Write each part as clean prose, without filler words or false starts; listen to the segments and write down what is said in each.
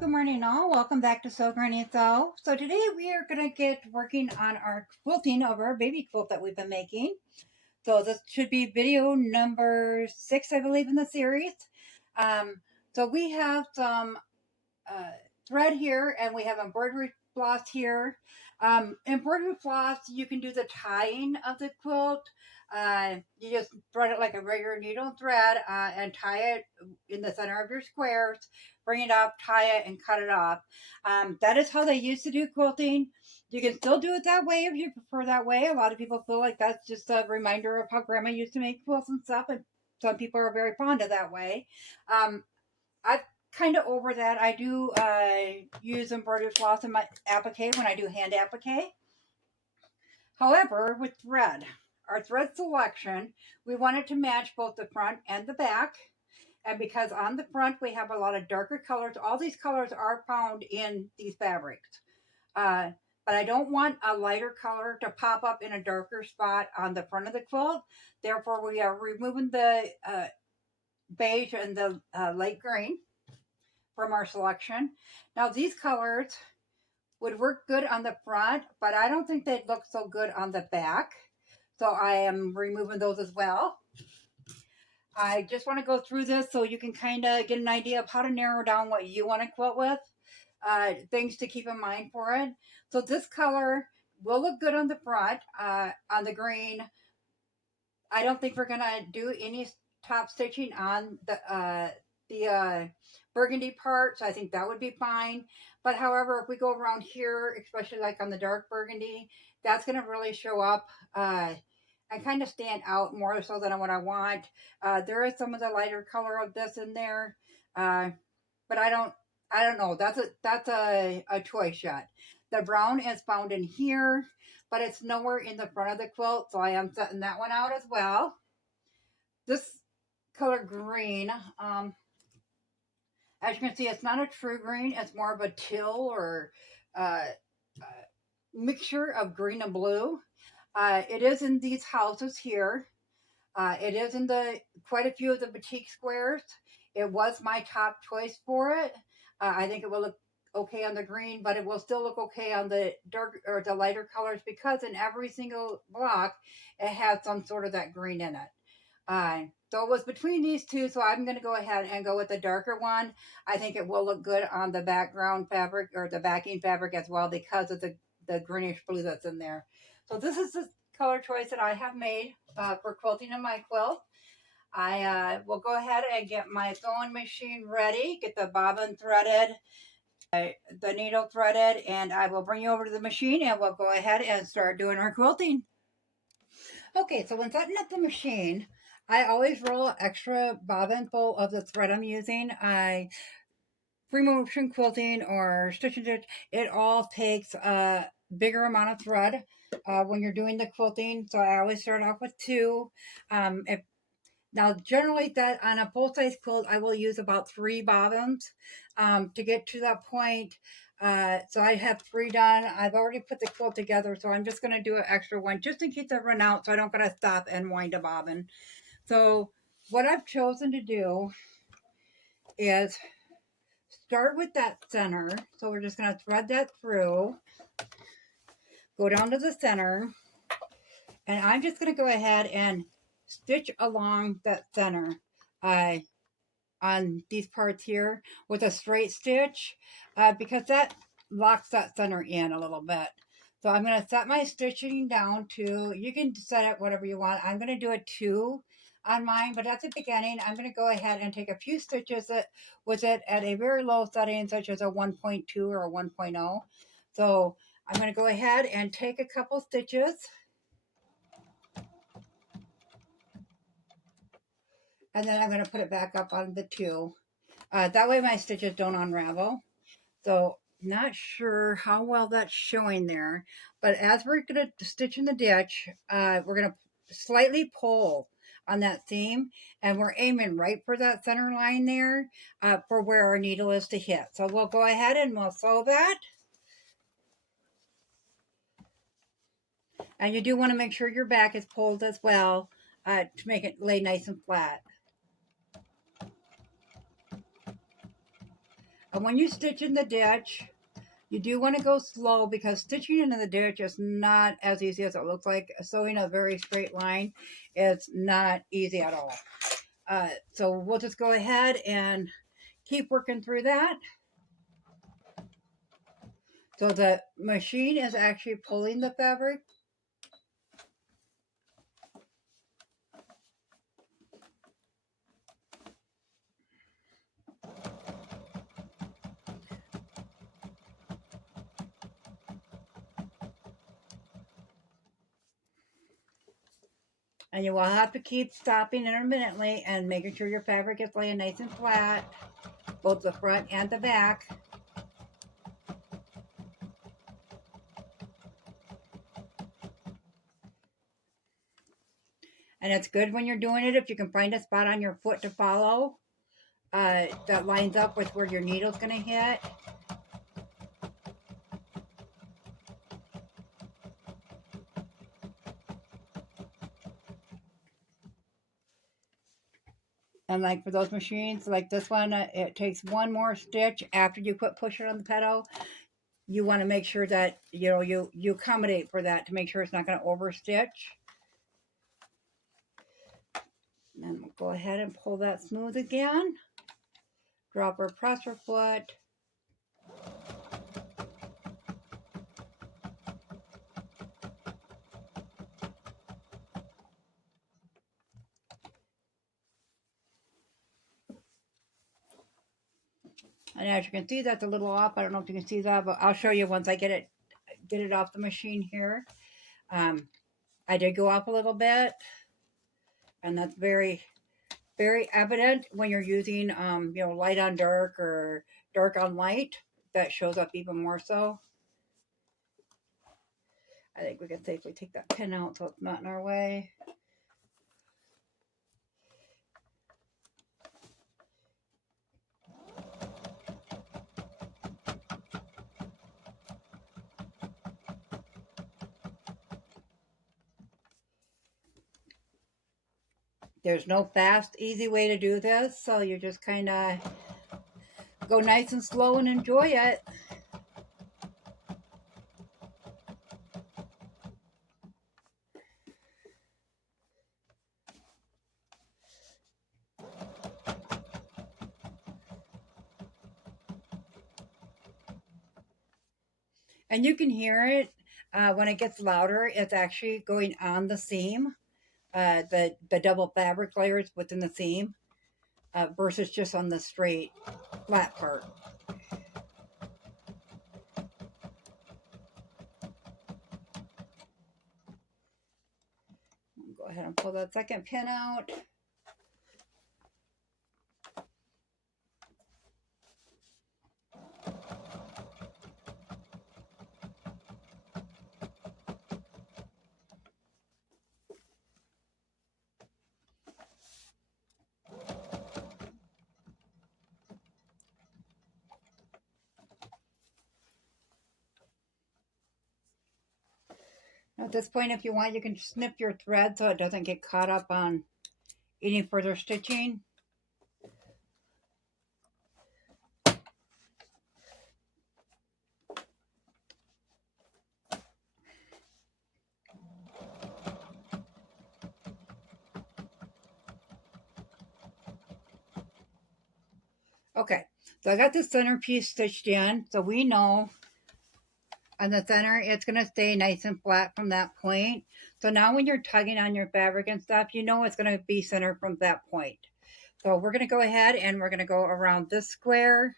Good morning all, welcome back to Sew Granny Sew. So today we are going to get working on our quilting of our baby quilt that we've been making. So this should be video number 6, I believe, in the series. So we have some uh, thread here and we have embroidery floss here. Embroidery floss, you can do the tying of the quilt. You just thread it like a regular needle thread and tie it in the center of your squares, bring it up, tie it, and cut it off. That is how they used to do quilting. You can still do it that way if you prefer that way. A lot of people feel like that's just a reminder of how grandma used to make quilts and stuff, and some people are very fond of that way. I've kind of over that. I do use embroidery floss in my applique when I do hand applique. However, with thread, our thread selection, we want it to match both the front and the back. And because on the front we have a lot of darker colors, all these colors are found in these fabrics. Uh, but I don't want a lighter color to pop up in a darker spot on the front of the quilt. Therefore, we are removing the beige and the light green from our selection. Now, these colors would work good on the front, but I don't think they'd look so good on the back. So I am removing those as well. I just want to go through this so you can kind of get an idea of how to narrow down what you want to quilt with. Things to keep in mind for it. So this color will look good on the front, on the green. I don't think we're going to do any top stitching on the burgundy part, so I think that would be fine. But however, if we go around here, especially like on the dark burgundy, that's going to really show up and kind of stand out more so than what I want. There is some of the lighter color of this in there, but I don't know. That's a choice yet. The brown is found in here, but it's nowhere in the front of the quilt, so I am setting that one out as well. This color green, as you can see, it's not a true green. It's more of a teal or mixture of green and blue. It is in these houses here. It is in quite a few of the boutique squares. It was my top choice for it. I think it will look okay on the green, but it will still look okay on the dark or the lighter colors because in every single block it has some sort of that green in it. So it was between these two, so I'm going to go ahead and go with the darker one. I think it will look good on the background fabric or the backing fabric as well because of the greenish blue that's in there. So this is the color choice that I have made for quilting in my quilt. I will go ahead and get my sewing machine ready, get the bobbin threaded, the needle threaded, and I will bring you over to the machine and we'll go ahead and start doing our quilting. Okay, so when setting up the machine, I always roll extra bobbin full of the thread I'm using. Free motion quilting or stitch and stitch, it all takes a bigger amount of thread when you're doing the quilting. So I always start off with 2. Now, generally, that on a full-size quilt, I will use about 3 bobbins to get to that point. So I have 3 done. I've already put the quilt together, so I'm just going to do an extra one just in case I run out, so I don't got to stop and wind a bobbin. So what I've chosen to do is start with that center. So we're just going to thread that through, go down to the center, and I'm just going to go ahead and stitch along that center on these parts here with a straight stitch because that locks that center in a little bit. So I'm going to set my stitching down to, you can set it whatever you want. I'm going to do a 2 on mine, but at the beginning, I'm going to go ahead and take a few stitches with it at a very low setting, such as a 1.2 or a 1.0. So I'm going to go ahead and take a couple stitches. And then I'm going to put it back up on the 2. That way my stitches don't unravel. So not sure how well that's showing there. But as we're going to stitch in the ditch, we're going to slightly pull on that seam. And we're aiming right for that center line there for where our needle is to hit. So we'll go ahead and we'll sew that. And you do want to make sure your back is pulled as well to make it lay nice and flat. So when you stitch in the ditch, you do want to go slow because stitching into the ditch is not as easy as it looks like. Sewing a very straight line is not easy at all. So we'll just go ahead and keep working through that. So the machine is actually pulling the fabric. And you will have to keep stopping intermittently and making sure your fabric is laying nice and flat, both the front and the back. And it's good when you're doing it if you can find a spot on your foot to follow that lines up with where your needle's going to hit. And like for those machines, like this one, it takes one more stitch after you quit pushing on the pedal. You want to make sure that you accommodate for that to make sure it's not going to overstitch. And we'll go ahead and pull that smooth again. Drop our presser foot. And as you can see, that's a little off. I don't know if you can see that, but I'll show you once I get it off the machine here. I did go up a little bit, and that's very, very evident when you're using, light on dark or dark on light. That shows up even more so. I think we can safely take that pin out so it's not in our way. There's no fast, easy way to do this, so you just kind of go nice and slow and enjoy it. And you can hear it when it gets louder. It's actually going on the seam, the double fabric layers within the seam, versus just on the straight flat part. Go ahead and pull that second pin out. At this point, if you want, you can snip your thread so it doesn't get caught up on any further stitching. Okay, so I got the center piece stitched in, so we know on the center it's going to stay nice and flat from that point. So now when you're tugging on your fabric and stuff, you know it's going to be centered from that point. So we're going to go ahead and we're going to go around this square.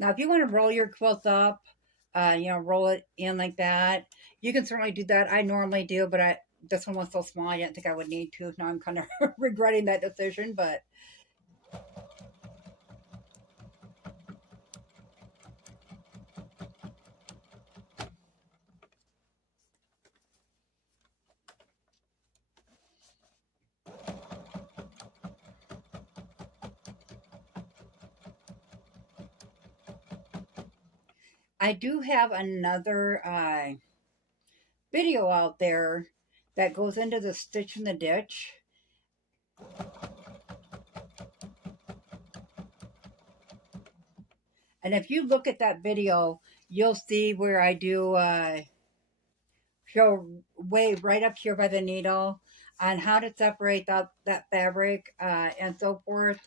Now, if you want to roll your quilt up, roll it in like that, you can certainly do that. I normally do, but this one was so small, I didn't think I would need to. Now I'm kind of regretting that decision, but I do have another video out there that goes into the stitch in the ditch. And if you look at that video, you'll see where I do show way right up here by the needle on how to separate that fabric and so forth.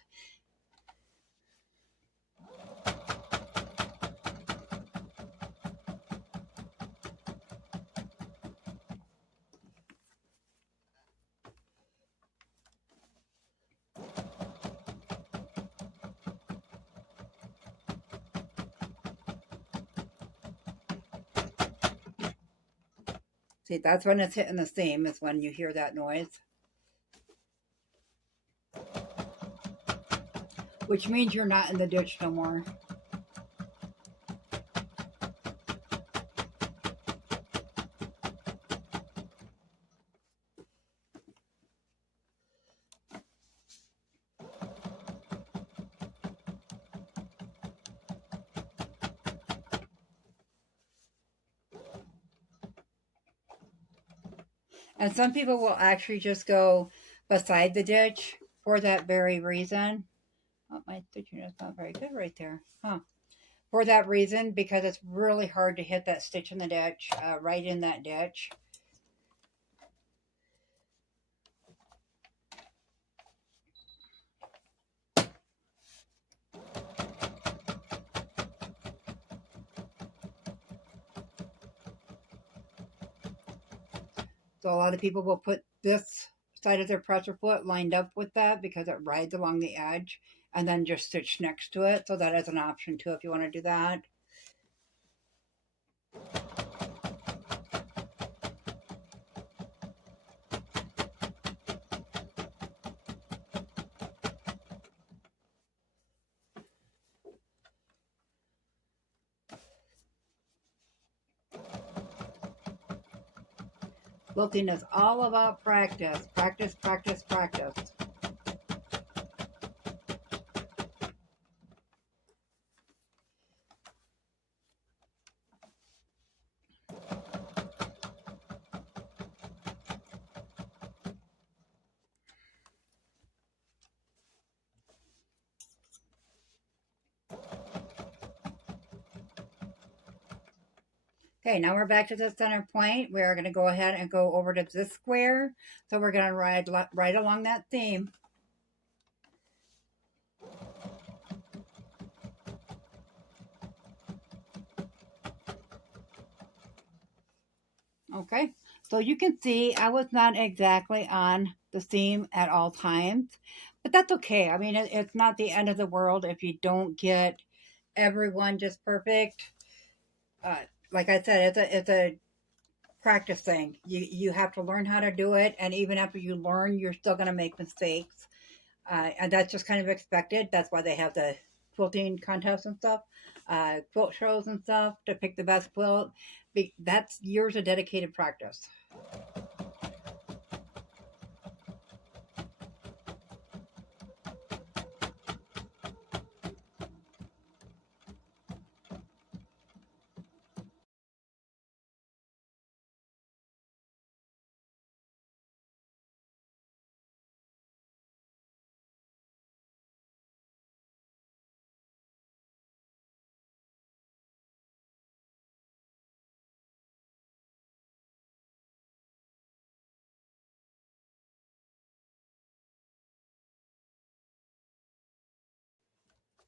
See, that's when it's hitting the seam, is when you hear that noise. Which means you're not in the ditch no more. And some people will actually just go beside the ditch for that very reason. Oh, my stitching is not very good right there. Huh. For that reason, because it's really hard to hit that stitch in the ditch, right in that ditch. So a lot of people will put this side of their presser foot lined up with that because it rides along the edge, and then just stitch next to it. So that is an option too if you want to do that. Quilting is all about practice, practice, practice, practice. Okay, now we're back to the center point. We're going to go ahead and go over to this square. So we're going to ride right along that seam. Okay, so you can see I was not exactly on the seam at all times, but that's okay. I mean, it's not the end of the world if you don't get everyone just perfect. Uh, like I said, it's a practice thing. You have to learn how to do it, and even after you learn, you're still going to make mistakes, and that's just kind of expected. That's why they have the quilting contests and stuff, quilt shows and stuff to pick the best quilt. That's years of dedicated practice.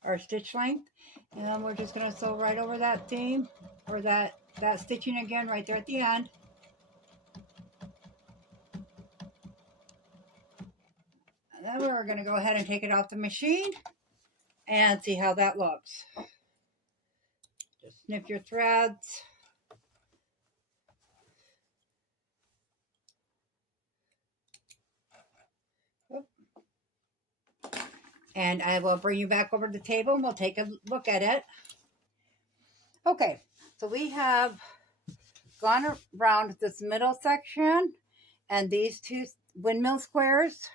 Our stitch length, and we're just going to sew right over that seam or that stitching again right there at the end. And then we're going to go ahead and take it off the machine and see how that looks. Just snip your threads. And I will bring you back over to the table and we'll take a look at it. Okay, so we have gone around this middle section and these two windmill squares.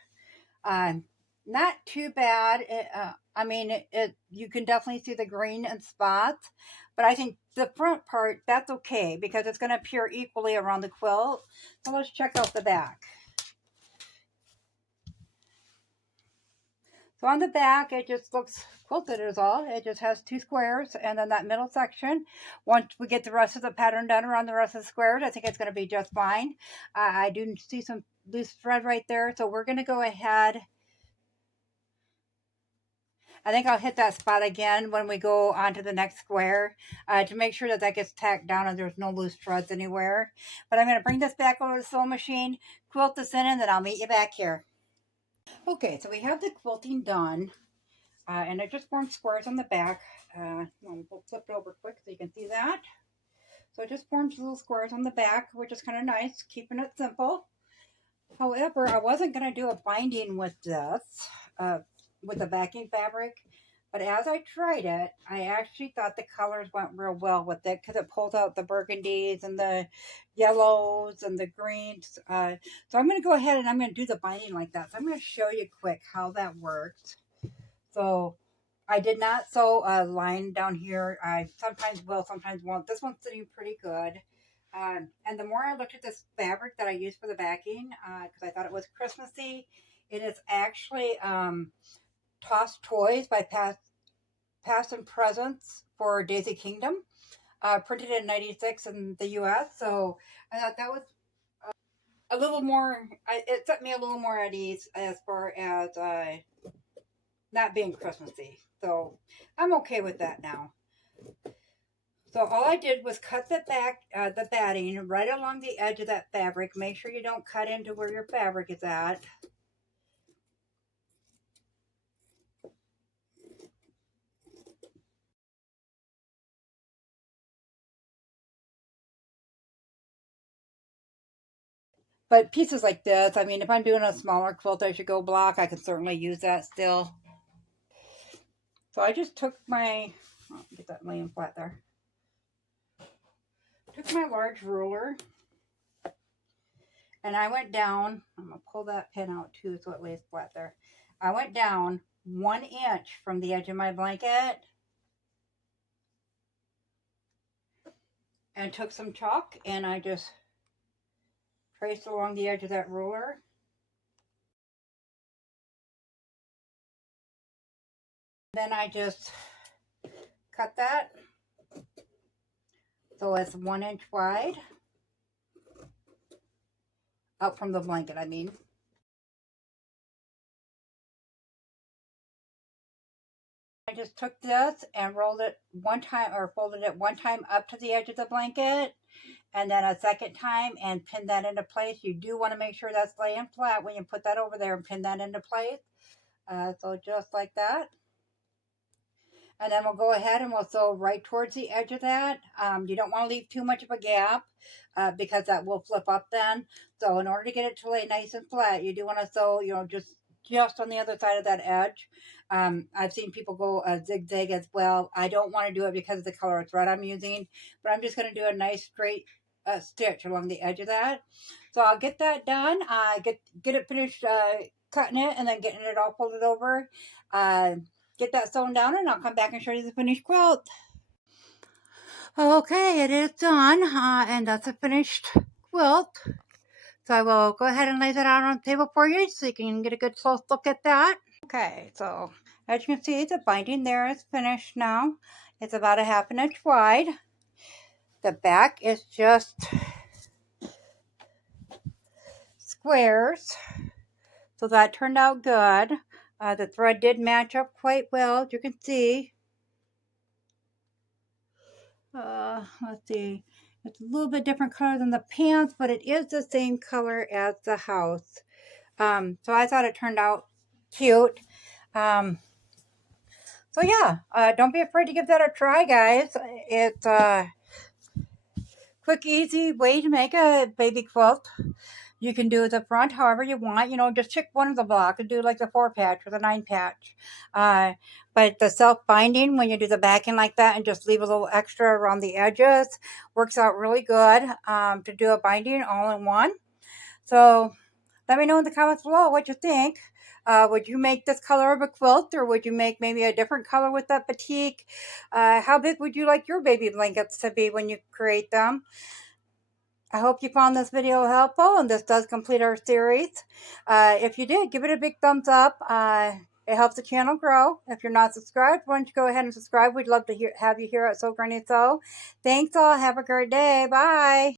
not too bad. I mean, you can definitely see the green and spots, but I think the front part, that's okay because it's going to appear equally around the quilt. So let's check out the back. So on the back, it just looks quilted is all. It just has two squares and then that middle section. Once we get the rest of the pattern done around the rest of the squares, I think it's going to be just fine. I do see some loose thread right there, so we're going to go ahead. I think I'll hit that spot again when we go on to the next square to make sure that that gets tacked down and there's no loose threads anywhere. But I'm going to bring this back over to the sewing machine, quilt this in, and then I'll meet you back here. Okay, so we have the quilting done. And I just formed squares on the back. We'll flip it over quick so you can see that. So I just formed little squares on the back, which is kind of nice, keeping it simple. However, I wasn't going to do a binding with this, with the backing fabric. But as I tried it, I actually thought the colors went real well with it because it pulls out the burgundies and the yellows and the greens. So I'm going to go ahead and I'm going to do the binding like that. So I'm going to show you quick how that works. So I did not sew a line down here. I sometimes will, sometimes won't. This one's sitting pretty good. And the more I looked at this fabric that I used for the backing, because I thought it was Christmassy, it is actually Tossed Toys by Past and Presents for Daisy Kingdom, printed in '96 in the US. So I thought that was a little more, it set me a little more at ease as far as not being Christmassy. So I'm okay with that now. So all I did was cut the batting right along the edge of that fabric. Make sure you don't cut into where your fabric is at. But pieces like this, I mean, if I'm doing a smaller quilt as you go block, I can certainly use that still. So I just took my, get that laying flat there. Took my large ruler and I went down. I'm going to pull that pin out too so it lays flat there. I went down 1 inch from the edge of my blanket and took some chalk and I just traced along the edge of that ruler. Then I just cut that so it's 1 inch wide out from the blanket, I mean. I just took this and rolled it one time or folded it one time up to the edge of the blanket and then a second time and pin that into place. You do want to make sure that's laying flat when you put that over there and pin that into place. So just like that. And then we'll go ahead and we'll sew right towards the edge of that. You don't want to leave too much of a gap because that will flip up then. So in order to get it to lay nice and flat, you do want to sew, just on the other side of that edge. I've seen people go zigzag as well. I don't want to do it because of the color of thread I'm using, but I'm just going to do a nice straight stitch along the edge of that. So I'll get that done. Get it finished cutting it and then getting it all folded over. Get that sewn down and I'll come back and show you the finished quilt. Okay, it is done and that's a finished quilt. So I will go ahead and lay that out on the table for you so you can get a good close look at that. Okay, so as you can see, the binding there is finished now. It's about a 1/2 inch wide. The back is just squares. So that turned out good. The thread did match up quite well, as you can see. Let's see. It's a little bit different color than the pants, but it is the same color as the house. So I thought it turned out cute. So yeah, don't be afraid to give that a try, guys. It's a quick, easy way to make a baby quilt. You can do the front however you want. Just pick one of the blocks and do like the 4-patch or the 9-patch. But the self-binding, when you do the backing like that and just leave a little extra around the edges, works out really good to do a binding all in one. So Let me know in the comments below what you think. Would you make this color of a quilt, or would you make maybe a different color with that batik? How big would you like your baby blankets to be when you create them? I hope you found this video helpful, and this does complete our series. If you did, give it a big thumbs up. It helps the channel grow. If you're not subscribed, why don't you go ahead and subscribe? We'd love to have you here at Sew Granny Sew. Thanks all. Have a great day. Bye.